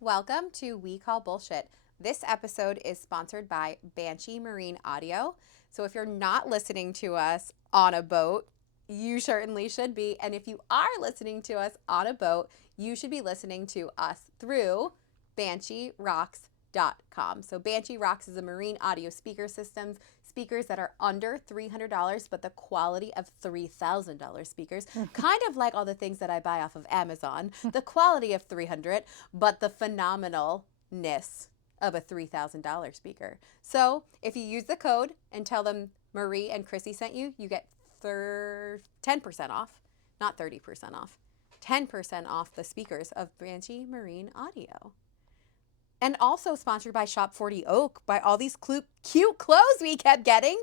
Welcome to We Call Bullshit. This episode is sponsored by Banshee Marine Audio. So if you're not listening to us on a boat, you certainly should be. And if you are listening to us on a boat, you should be listening to us through BansheeRocks.com. So Banshee Rocks is a marine audio speaker systems, speakers that are under $300, but the quality of $3,000 speakers, kind of like all the things that I buy off of Amazon, the quality of $300, but the phenomenalness of a $3,000 speaker. So if you use the code and tell them Marie and Chrissy sent you, you get 10% off, not 30% off, 10% off the speakers of Banshee Marine Audio. And also sponsored by Shop 40 Oak, by all these cute clothes we kept getting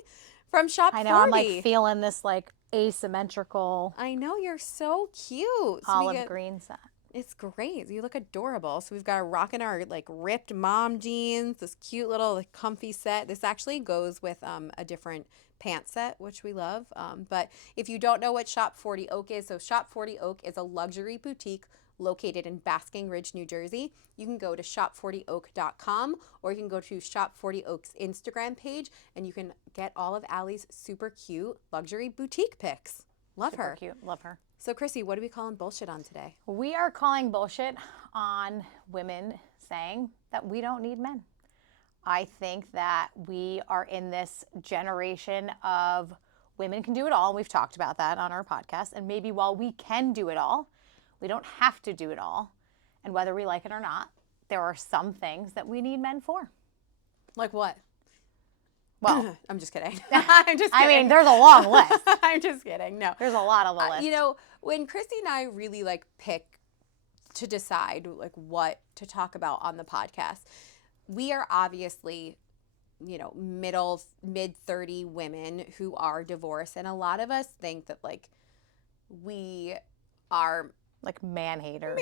from Shop 40. I know, I'm like feeling this like asymmetrical. I know, you're so cute. Olive green set. It's great. You look adorable. So we've got rocking our like ripped mom jeans, this cute little like, comfy set. This actually goes with a different pant set, which we love. But if you don't know what Shop 40 Oak is, so Shop 40 Oak is a luxury boutique located in Basking Ridge, New Jersey. You can go to shop40oak.com or you can go to Shop 40 Oak's Instagram page and you can get all of Allie's super cute luxury boutique pics. Love her. Super cute. Love her. So Chrissy, what are we calling bullshit on today? We are calling bullshit on women saying that we don't need men. I think that we are in this generation of women can do it all. We've talked about that on our podcast. And maybe while we can do it all, we don't have to do it all. And whether we like it or not, there are some things that we need men for. Like what? Well, I'm just kidding. I'm just kidding. I mean, there's a long list. I'm just kidding. No. There's a lot on the list. You know, when Christy and I really like pick to decide like what to talk about on the podcast, we are obviously, you know, mid-30 women who are divorced. And a lot of us think that like we are like man haters.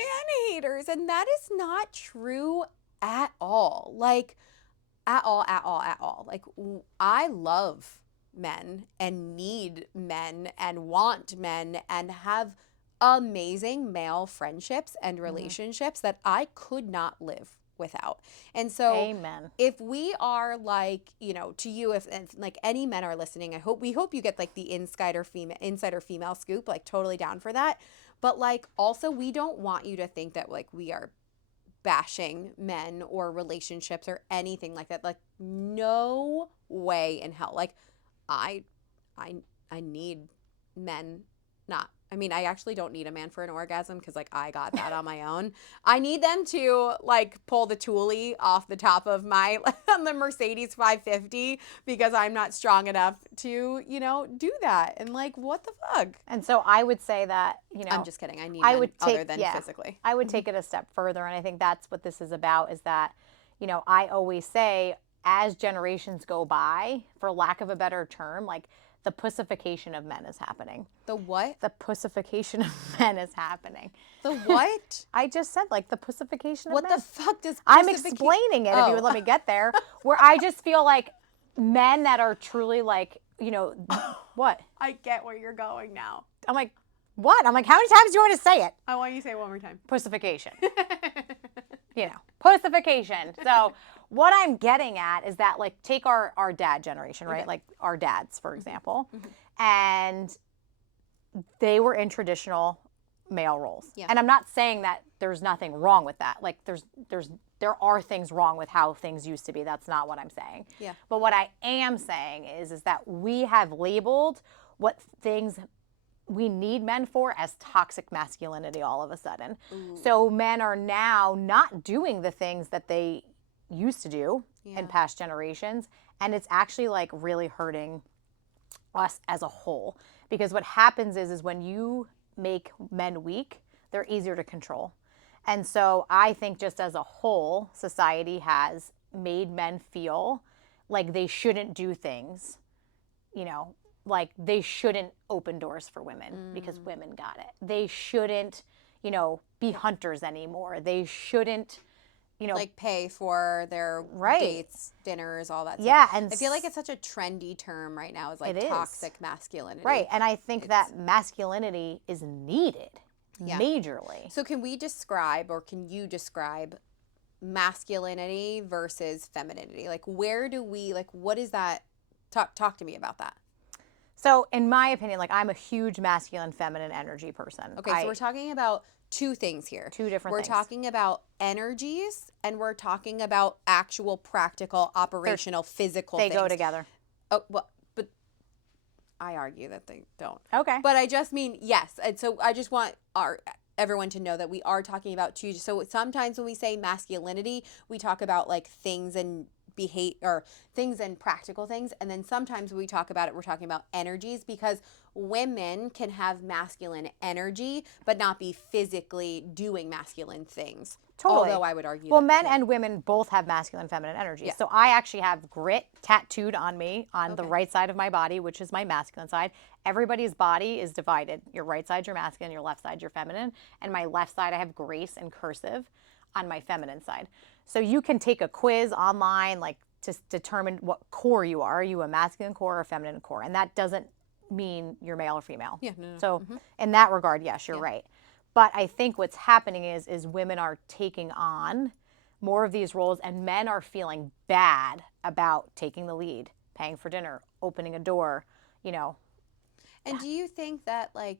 And that is not true at all. Like at all. Like I love men and need men and want men and have amazing male friendships and relationships that I could not live without. And so Amen. If we are like, you know, to you, if like any men are listening, we hope you get like the insider female scoop, like totally down for that. But like also we don't want you to think that like we are bashing men or relationships or anything like that. Like no way in hell. Like I need men. I actually don't need a man for an orgasm because like I got that on my own. I need them to like pull the toolie off the top of my the Mercedes 550 because I'm not strong enough to, you know, do that. And like what the fuck? And so I would say that, you know, I'm just kidding. I need men other than physically. I would take it a step further, and I think that's what this is about, is that, you know, I always say as generations go by, for lack of a better term, like the pussification of men is happening. The what? The pussification of men is happening. The what? I just said like the pussification of what men. What the fuck does I'm explaining it if you would let me get there. Where I just feel like men that are truly like, you know, what? I get where you're going now. I'm like, what? I'm like, how many times do you want to say it? I want you to say it one more time. Pussification. You know, pussification. So what I'm getting at is that, like, take our dad generation, right? Okay. Like our dads, for example. Mm-hmm. And they were in traditional male roles. Yeah. And I'm not saying that there's nothing wrong with that. Like there are things wrong with how things used to be. That's not what I'm saying. Yeah. But what I am saying is that we have labeled what things we need men for as toxic masculinity all of a sudden. Ooh. So men are now not doing the things that they used to do in past generations. And it's actually like really hurting us as a whole. Because what happens is when you make men weak, they're easier to control. And so I think just as a whole, society has made men feel like they shouldn't do things, you know, like they shouldn't open doors for women because women got it. They shouldn't, you know, be hunters anymore. They shouldn't, you know, like pay for their dates, dinners, all that stuff. Yeah, and I feel like it's such a trendy term right now, is like toxic masculinity. Right, and I think that masculinity is needed majorly. So can we describe, or can you describe masculinity versus femininity? Like, where do we, like, what is that? Talk to me about that. So in my opinion, like I'm a huge masculine, feminine energy person. Okay, so we're talking about two things here. Two different we're things. We're talking about energies, and we're talking about actual, practical, operational, physical they things. go together. Oh, well, but I argue that they don't. Okay. But I just mean, yes. And so I just want everyone to know that we are talking about two. So sometimes when we say masculinity, we talk about like things and behavior, or things and practical things, and then sometimes when we talk about it, we're talking about energies, because women can have masculine energy but not be physically doing masculine things. Totally. Although I would argue men and women both have masculine, feminine energy. Yeah. So I actually have grit tattooed on me on the right side of my body, which is my masculine side. Everybody's body is divided. Your right side's your masculine, your left side's your feminine. And my left side, I have grace and cursive on my feminine side. So you can take a quiz online, like to determine what core you are. Are you a masculine core or a feminine core? And that doesn't mean you're male or female. Yeah. No. So in that regard, yes, you're right. But I think what's happening is women are taking on more of these roles, and men are feeling bad about taking the lead, paying for dinner, opening a door, you know. And do you think that, like,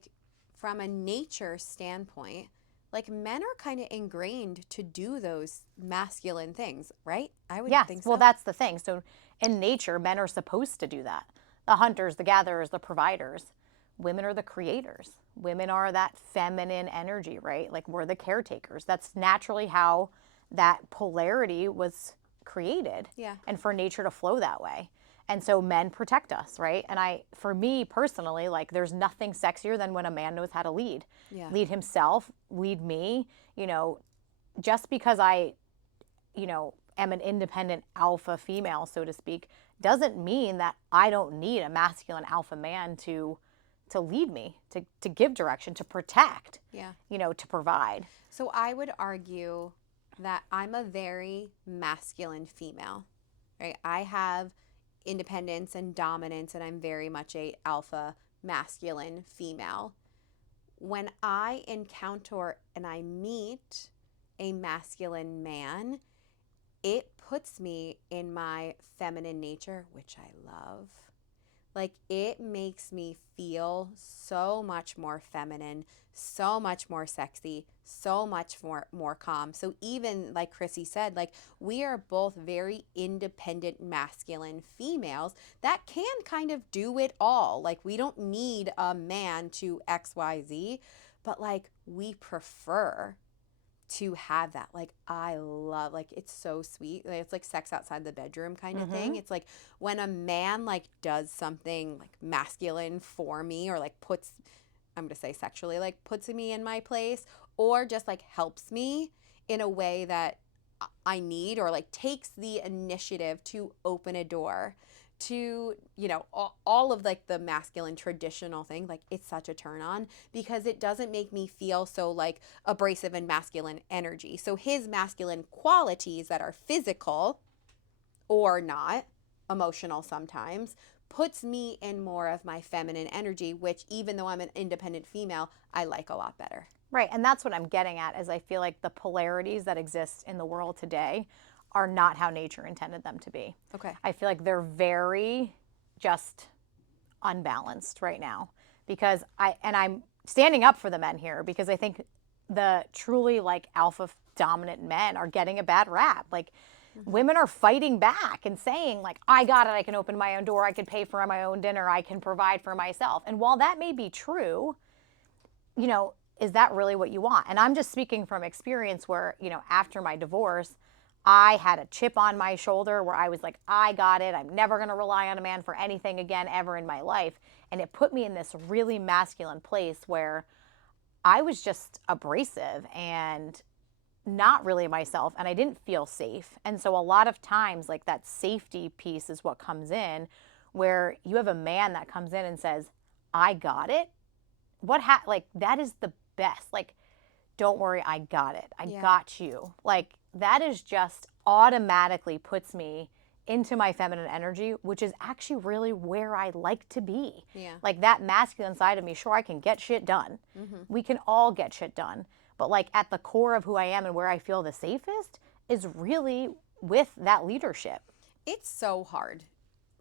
from a nature standpoint, like, men are kind of ingrained to do those masculine things, right? I would think so. Well, that's the thing. So in nature, men are supposed to do that. The hunters, the gatherers, the providers. Women are the creators. Women are that feminine energy, right? Like we're the caretakers. That's naturally how that polarity was created. Yeah. And for nature to flow that way. And so men protect us, right? And for me personally, like there's nothing sexier than when a man knows how to lead. Yeah. Lead himself, lead me, you know, just because I, you know, am an independent alpha female, so to speak, doesn't mean that I don't need a masculine alpha man to lead me, to give direction, to protect, you know, to provide. So I would argue that I'm a very masculine female, right? I have independence and dominance, and I'm very much a alpha masculine female. When I encounter and I meet a masculine man, it puts me in my feminine nature, which I love. Like, it makes me feel so much more feminine, so much more sexy, so much more calm. So even like Chrissy said, like, we are both very independent masculine females that can kind of do it all. Like, we don't need a man to XYZ, but like, we prefer to have that. Like, I love, like, it's so sweet. Like, it's like sex outside the bedroom kind of thing. It's like when a man like does something like masculine for me, or like puts, I'm gonna say sexually, like puts me in my place, or just like helps me in a way that I need, or like takes the initiative to open a door, to, you know, all of like the masculine traditional thing. Like, it's such a turn on, because it doesn't make me feel so like abrasive and masculine energy. So his masculine qualities that are physical or not, emotional sometimes, puts me in more of my feminine energy, which, even though I'm an independent female, I like a lot better. Right. And that's what I'm getting at, is I feel like the polarities that exist in the world today are not how nature intended them to be. Okay. I feel like they're very just unbalanced right now, because I'm standing up for the men here, because I think the truly like alpha dominant men are getting a bad rap. Like, women are fighting back and saying like, I got it, I can open my own door, I can pay for my own dinner, I can provide for myself. And while that may be true, you know, is that really what you want? And I'm just speaking from experience where, you know, after my divorce, I had a chip on my shoulder where I was like, I got it. I'm never going to rely on a man for anything again ever in my life. And it put me in this really masculine place where I was just abrasive and not really myself, and I didn't feel safe. And so a lot of times, like, that safety piece is what comes in, where you have a man that comes in and says, I got it. Like, that is the best. Like, don't worry, I got it. I got you. Like, that is just automatically puts me into my feminine energy, which is actually really where I like to be. Yeah. Like, that masculine side of me, sure, I can get shit done. We can all get shit done. But like, at the core of who I am and where I feel the safest is really with that leadership. It's so hard.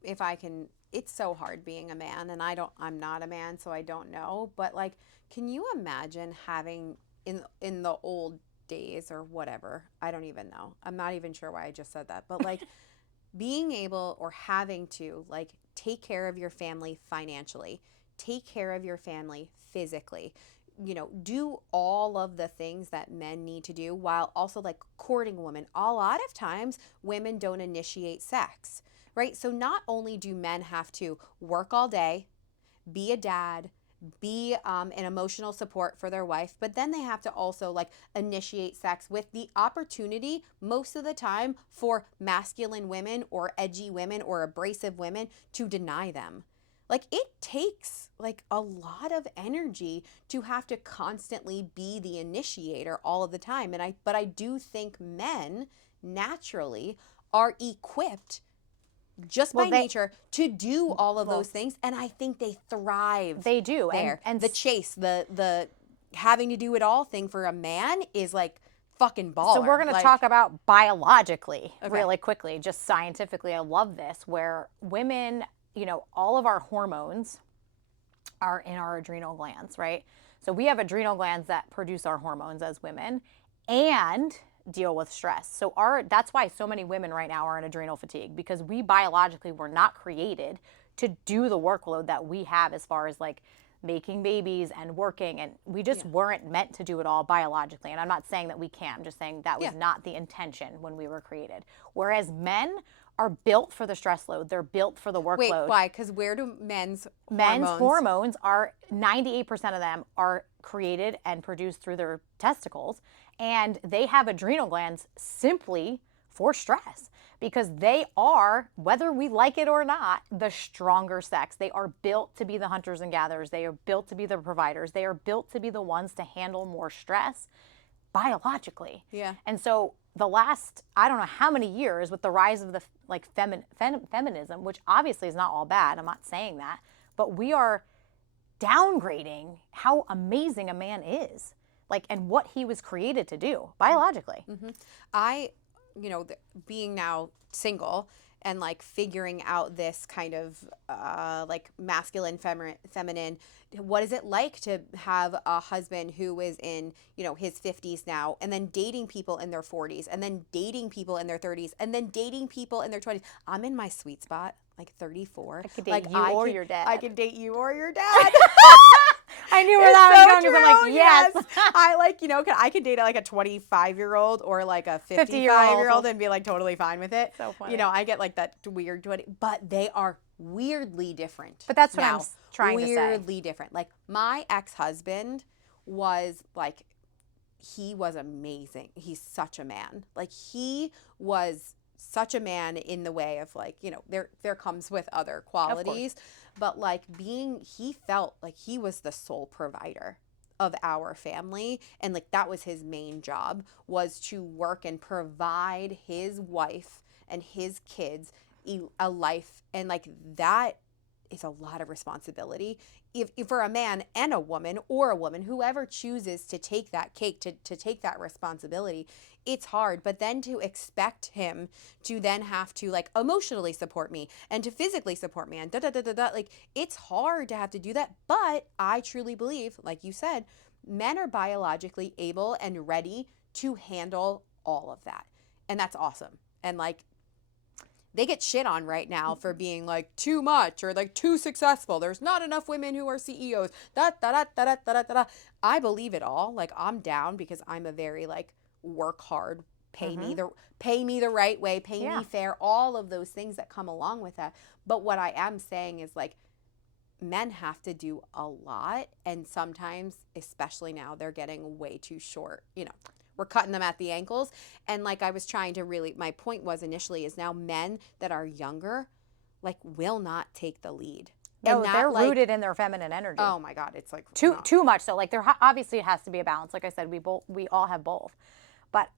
If I can, it's so hard being a man, and I'm not a man, so I don't know, but like, can you imagine having in the old days or whatever? I don't even know. I'm not even sure why I just said that, but like being able or having to like take care of your family financially, take care of your family physically, do all of the things that men need to do while also like courting women. A lot of times women don't initiate sex, right? So not only do men have to work all day, be a dad, be an emotional support for their wife, but then they have to also like initiate sex with the opportunity most of the time for masculine women or edgy women or abrasive women to deny them. Like it takes like a lot of energy to have to constantly be the initiator all of the time. But I do think men naturally are equipped just Well, by nature to do all of well, those things, and I think they thrive they do. there. And The chase, the having to do it all thing for a man is like fucking baller. so we're going to Like, talk about biologically Okay. really quickly, just scientifically. I love this, where women, all of our hormones are in our adrenal glands, right? So we have adrenal glands that produce our hormones as women and deal with stress. So that's why so many women right now are in adrenal fatigue, because we biologically were not created to do the workload that we have as far as like making babies and working, and we just weren't meant to do it all biologically. And I'm not saying that we can't, I'm just saying that was not the intention when we were created. Whereas men are built for the stress load. They're built for the workload. Wait, why? Because where do men's hormones are 98% of them are created and produced through their testicles, and they have adrenal glands simply for stress, because they are, whether we like it or not, the stronger sex. They are built to be the hunters and gatherers. They are built to be the providers. They are built to be the ones to handle more stress biologically. Yeah. And so the last, I don't know how many years, with the rise of the like feminism, which obviously is not all bad, I'm not saying that, but we are downgrading how amazing a man is, like, and what he was created to do biologically. I, being now single and like figuring out this kind of like masculine, feminine, what is it like to have a husband who is in, his 50s now, and then dating people in their 40s, and then dating people in their 30s, and then dating people in their 20s. I'm in my sweet spot, like 34. I could date you or your dad. I could date you or your dad. I knew where that was going, because I'm like, yes. I like, I could date like a 25-year-old or like a 55-year-old and be like totally fine with it. So funny. I get like that weird 20, but they are weirdly different. But that's what I'm trying to say. Weirdly different. Like my ex-husband was like, he was amazing. He's such a man. Like he was such a man in the way of like, there comes with other qualities, but like he felt like he was the sole provider of our family, and like that was his main job, was to work and provide his wife and his kids a life, and like that is a lot of responsibility. If for a man and a woman, or a woman, whoever chooses to take that cake, to take that responsibility, it's hard. But then to expect him to then have to like emotionally support me and to physically support me and like it's hard to have to do that. But I truly believe, like you said, men are biologically able and ready to handle all of that. And that's awesome. And like, they get shit on right now for being like too much or like too successful. There's not enough women who are CEOs. I believe it all. Like I'm down, because I'm a very like work hard, pay me the right way, pay me fair, all of those things that come along with that. But what I am saying is like, men have to do a lot, and sometimes, especially now, they're getting way too short. We're cutting them at the ankles. And like I was trying to really, my point was initially, is now men that are younger, like will not take the lead. No, they're rooted in their feminine energy. Oh my God, it's like too much. So like there obviously it has to be a balance. Like I said, we all have both. But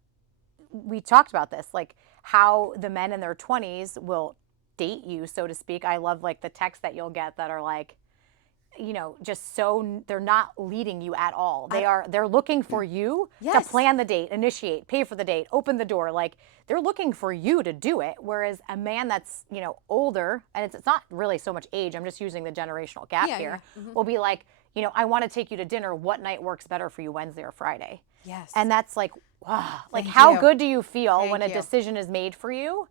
we talked about this, like how the men in their 20s will date you, so to speak. I love like the texts that you'll get that are like, just so they're not leading you at all. They're looking for you to plan the date, initiate, pay for the date, open the door. Like they're looking for you to do it. Whereas a man that's, older, and it's not really so much age, I'm just using the generational gap here, will be like, I want to take you to dinner. What night works better for you, Wednesday or Friday? Yes. And that's like, wow, like how good do you feel when a decision is made for you?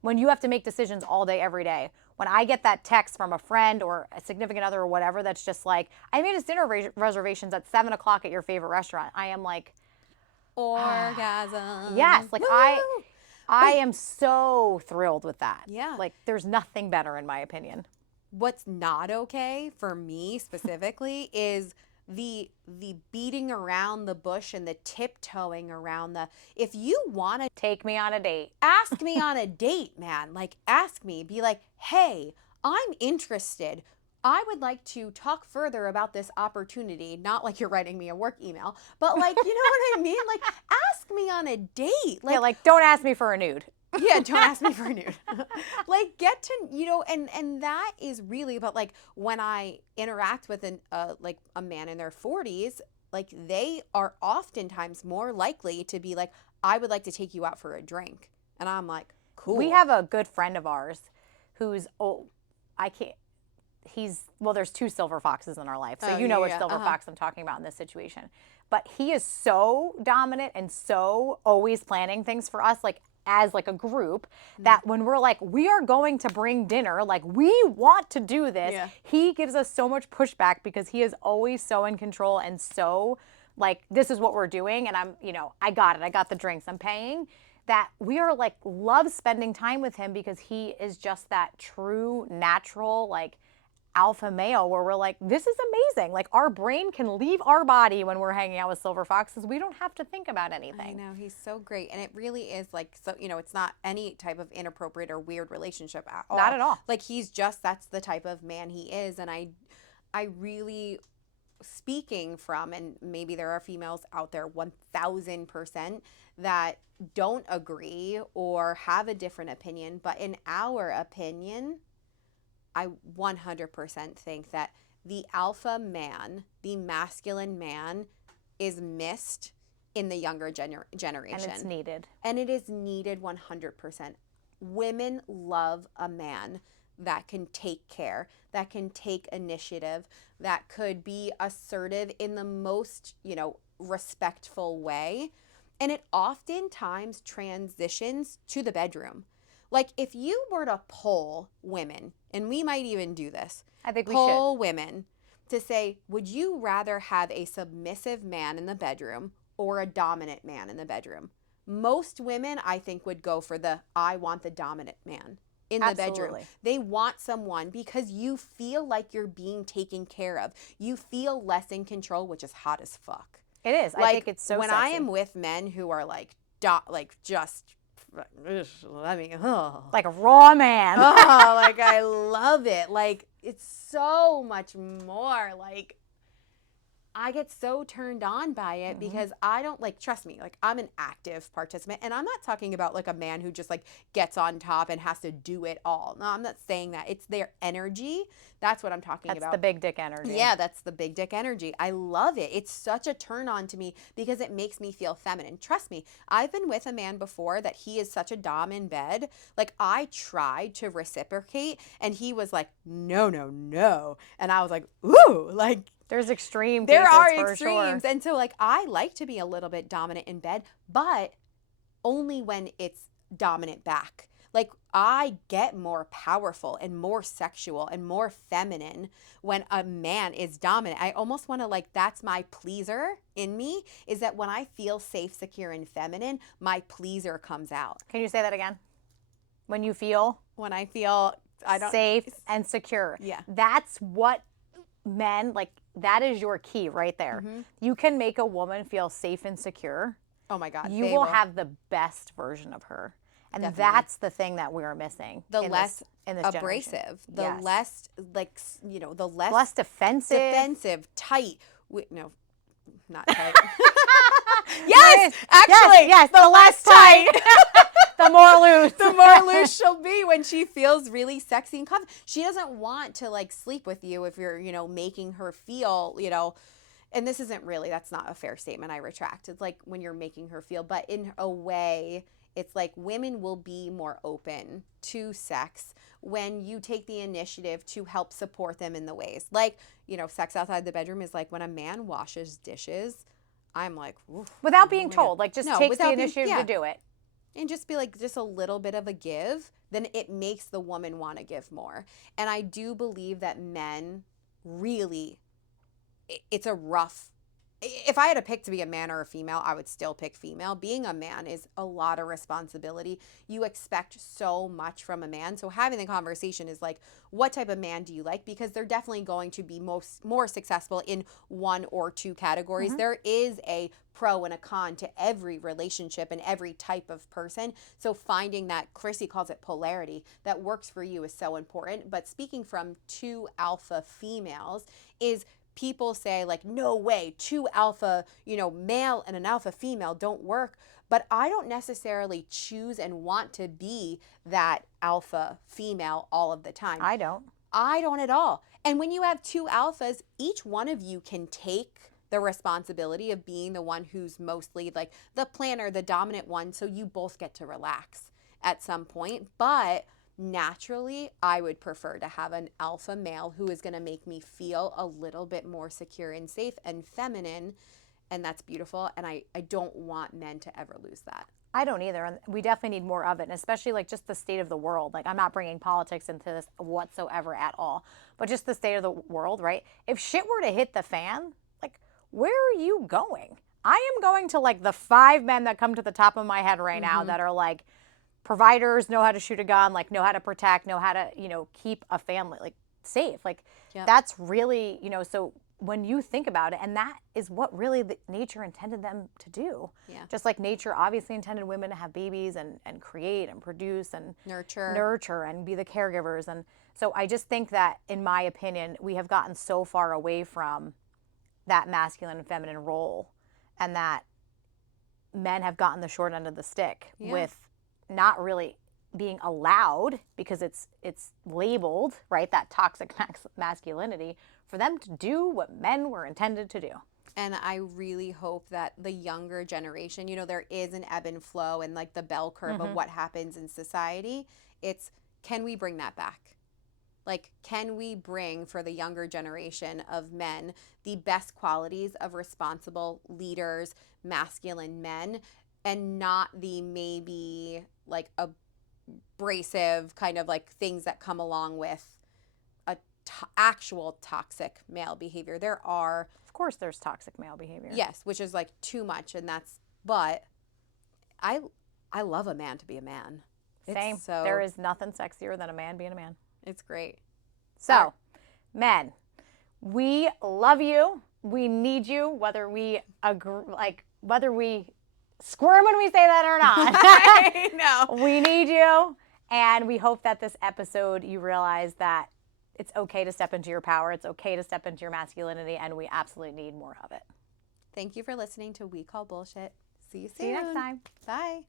When you have to make decisions all day, every day. When I get that text from a friend or a significant other or whatever, that's just like, I made us dinner reservations at 7 o'clock at your favorite restaurant. I am like, orgasm. Yes. Like I am so thrilled with that. Yeah. Like there's nothing better in my opinion. What's not okay for me specifically is the beating around the bush and the tiptoeing around if you want to take me on a date, ask me on a date, man. Like ask me, be like, hey, I'm interested. I would like to talk further about this opportunity. Not like you're writing me a work email, but like, you know what I mean? Like ask me on a date. Like, yeah, like don't ask me for a nude. Yeah, don't ask me for a nude. Like get to, and that is really about like when I interact with a man in their 40s, like they are oftentimes more likely to be like, I would like to take you out for a drink. And I'm like, cool. We have a good friend of ours who's there's two silver foxes in our life. So which silver fox I'm talking about in this situation. But he is so dominant and so always planning things for us, like as like a group, that when we're like, we are going to bring dinner, like we want to do this, he gives us so much pushback because he is always so in control and so like, this is what we're doing. And I'm, I got the drinks, I'm paying. That we are like, love spending time with him because he is just that true, natural, like alpha male where we're like, this is amazing. Like our brain can leave our body when we're hanging out with silver foxes. We don't have to think about anything. I know, he's so great. And it really is like, so, it's not any type of inappropriate or weird relationship at all. Not at all. Like that's the type of man he is. And I really, speaking from, and maybe there are females out there 1000% that don't agree or have a different opinion, but in our opinion, I 100% think that the alpha man, the masculine man, is missed in the younger generation. And it's needed. And it is needed 100%. Women love a man that can take care, that can take initiative, that could be assertive in the most, respectful way. And it oftentimes transitions to the bedroom. Like if you were to poll women, and we might even do this, I think we poll should. Women to say, would you rather have a submissive man in the bedroom or a dominant man in the bedroom? Most women, I think, would go for I want the dominant man in the bedroom. They want someone because you feel like you're being taken care of. You feel less in control, which is hot as fuck. It is. Like, I think it's so when sexy. I am with men who are like just like a raw man. Like I love it. Like it's so much more. Like I get so turned on by it because I don't trust me, like I'm an active participant, and I'm not talking about like a man who just like gets on top and has to do it all. No, I'm not saying that. It's their energy. That's what I'm talking about. That's the big dick energy. Yeah, that's the big dick energy. I love it. It's such a turn on to me because it makes me feel feminine. Trust me, I've been with a man before that he is such a dom in bed. Like I tried to reciprocate and he was like, no. And I was like, ooh, like there's extreme there cases are for extremes. sure. And so like I like to be a little bit dominant in bed, but only when it's dominant back. Like I get more powerful and more sexual and more feminine when a man is dominant. I almost want to that's my pleaser in me, is that when I feel safe, secure, and feminine, my pleaser comes out. Can you say that again? When you feel? When I feel safe and secure. Yeah. That's what men, that is your key right there. Mm-hmm. You can make a woman feel safe and secure. Oh my God. You will have the best version of her. And Definitely. That's the thing that we're missing. The in less this abrasive, the yes. less the less defensive, tight. No, not tight. Yes, actually, yes, the less tight. The more loose. The more loose she'll be when she feels really sexy and confident. She doesn't want to like sleep with you if you're, making her feel, and this isn't really, that's not a fair statement. I retract. It's like when you're making her feel, but in a way, it's like women will be more open to sex when you take the initiative to help support them in the ways. Like, sex outside the bedroom is like when a man washes dishes. I'm like, without being told, like just takes the without initiative to do it. And just be like, just a little bit of a give, then it makes the woman want to give more. And I do believe that men really, it's a rough, if I had to pick to be a man or a female, I would still pick female. Being a man is a lot of responsibility. You expect so much from a man. So having the conversation is like, what type of man do you like? Because they're definitely going to be more successful in one or two categories. There is a pro and a con to every relationship and every type of person. So finding that, Chrissy calls it polarity, that works for you is so important. But speaking from two alpha females is, people say like, no way, two alpha, male and an alpha female don't work. But I don't necessarily choose and want to be that alpha female all of the time. I don't at all. And when you have two alphas, each one of you can take the responsibility of being the one who's mostly like the planner, the dominant one. So you both get to relax at some point. But naturally, I would prefer to have an alpha male who is going to make me feel a little bit more secure and safe and feminine. And that's beautiful. And I don't want men to ever lose that. I don't either. And we definitely need more of it. And especially like just the state of the world. Like I'm not bringing politics into this whatsoever at all, but just the state of the world, right? If shit were to hit the fan, like where are you going? I am going to like the 5 men that come to the top of my head right now that are like, providers, know how to shoot a gun, like know how to protect, know how to, keep a family like safe. Like that's really, so when you think about it, and that is what really nature intended them to do. Yeah. Just like nature obviously intended women to have babies and create and produce and nurture and be the caregivers. And so I just think that, in my opinion, we have gotten so far away from that masculine and feminine role, and that men have gotten the short end of the stick with not really being allowed, because it's labeled, right, that toxic masculinity, for them to do what men were intended to do. And I really hope that the younger generation, there is an ebb and flow and like the bell curve of what happens in society. It's, can we bring that back? Like, can we bring, for the younger generation of men, the best qualities of responsible leaders, masculine men, and not the maybe like abrasive kind of like things that come along with a actual toxic male behavior. There are, of course, there's toxic male behavior. Yes, which is like too much, and that's. But I love a man to be a man. Same. So there is nothing sexier than a man being a man. It's great. So, men, we love you. We need you, whether we agree, like whether we squirm when we say that or not. I know. We need you. And we hope that this episode, you realize that it's okay to step into your power. It's okay to step into your masculinity. And we absolutely need more of it. Thank you for listening to We Call Bullshit. See you soon. See you next time. Bye.